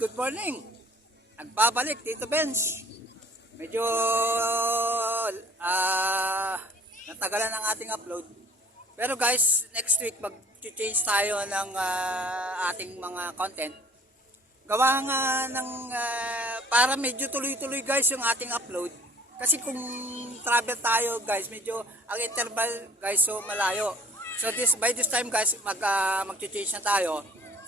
good morning. Nagbabalik Tito Benz. Medyo natagalan ang ating upload. Pero guys, next week mag-change tayo ng ating mga content. Gawa nga ng para medyo tuloy-tuloy guys yung ating upload. Kasi kung travel tayo guys, medyo ang interval guys so malayo. So by this time guys, mag-change na tayo.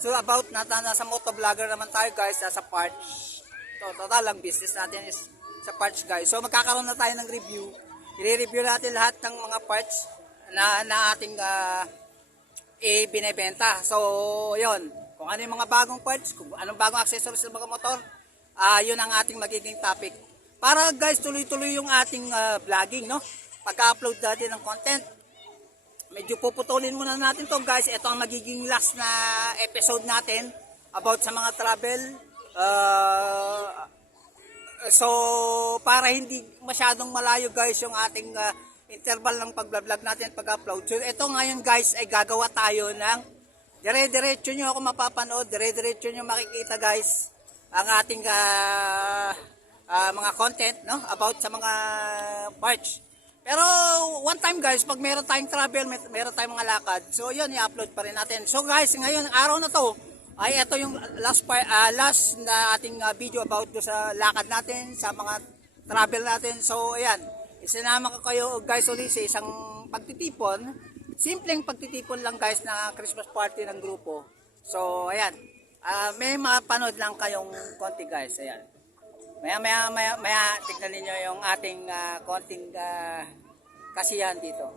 So about nasa motovlogger naman tayo guys, nasa parts. So total lang business natin is sa parts guys. So magkakaroon na tayo ng review. I-review natin lahat ng mga parts na ating binebenta. So yon, kung ano yung mga bagong parts, kung anong bagong accessories ng mga motor, yun ang ating magiging topic. Para guys tuloy-tuloy yung ating vlogging, no? Pagka-upload natin ng content. Medyo puputulin muna natin to guys. Ito ang magiging last na episode natin about sa mga travel. So para hindi masyadong malayo guys yung ating interval ng pag-vlog natin pag-upload. So ito ngayon guys ay gagawa tayo ng dire-diretso nyo ako mapapanood. Dire-diretso nyo makikita guys ang ating mga content, no, about sa mga parts. Pero one time guys, pag meron tayong travel, meron tayong mga lakad, so yun, i-upload pa rin natin. So guys, ngayon, araw na to, ay ito yung last na ating video about do sa lakad natin, sa mga travel natin. So ayan, isinama ko kayo guys ulit sa isang pagtitipon, simpleng pagtitipon lang guys na Christmas party ng grupo. So ayan, may mapanood lang kayong konti guys, ayan. Maya tignan niyo yung ating konting kasiyahan dito.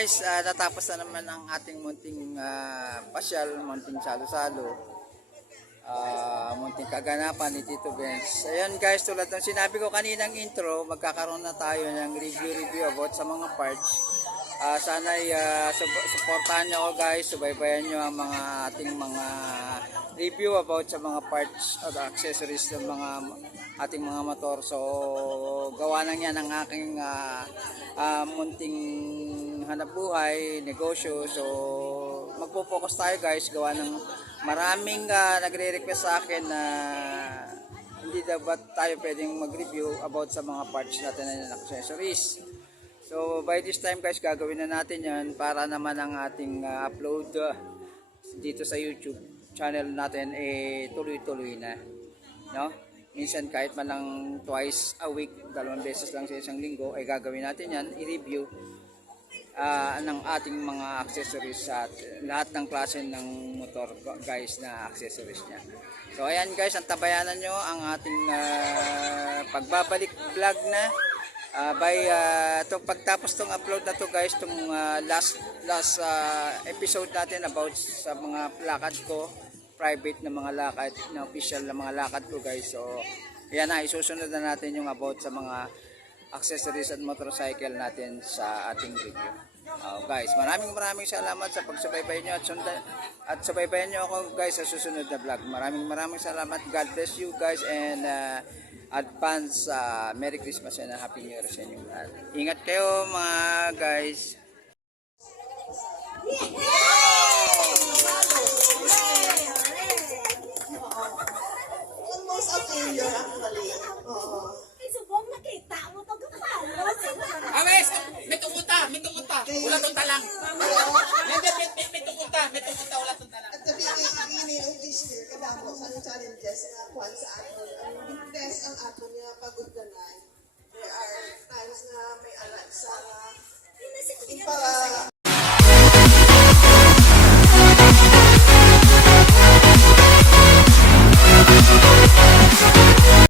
Guys, tatapos na naman ang ating munting pasyal, munting salo-salo, munting kaganapan ni Tito Benz. Ayan guys, tulad ng sinabi ko kaninang intro, magkakaroon na tayo ng review about sa mga parts. Sana'y supportahan nyo ako guys, subaybayan nyo ang mga ating mga review about sa mga parts at accessories ng mga ating mga motor. So gawa lang yan ang aking munting hanap buhay, negosyo. So magpo-focus tayo guys, gawa ng maraming nagre-request sa akin na hindi dapat tayo pwedeng mag-review about sa mga parts natin na accessories. So by this time guys, gagawin na natin yan para naman ang ating upload dito sa YouTube channel natin tuloy-tuloy na, no? Minsan kahit man lang twice a week, 2 beses lang sa isang linggo ay gagawin natin yan, i-review ng ating mga accessories at lahat ng klase ng motor guys na accessories niya. So ayan guys, ang tabayanan nyo ang ating pagbabalik vlog na pagtapos tong upload na to guys, tong last episode natin about sa mga lakad ko, private na mga lakad, na official na mga lakad ko guys. So ayan na, isusunod na natin yung about sa mga accessories at motorcycle natin sa ating review. Guys, maraming salamat sa pagsubaybay nyo at subaybayan nyo ako guys sa susunod na vlog. Maraming salamat. God bless you guys, and advance Merry Christmas and Happy New Year sa inyo. Ingat kayo mga guys. Almost a failure actually. Oo. Subong nakita mo to kapalo. Awes, may tumuta. Wala tong talang. May tumuta, wala tong talang. At the beginning of this year, kadamo sa challenges na kwan sa aton. Ang bigtest ang aton nga pagugdanan. There are times na may alat sa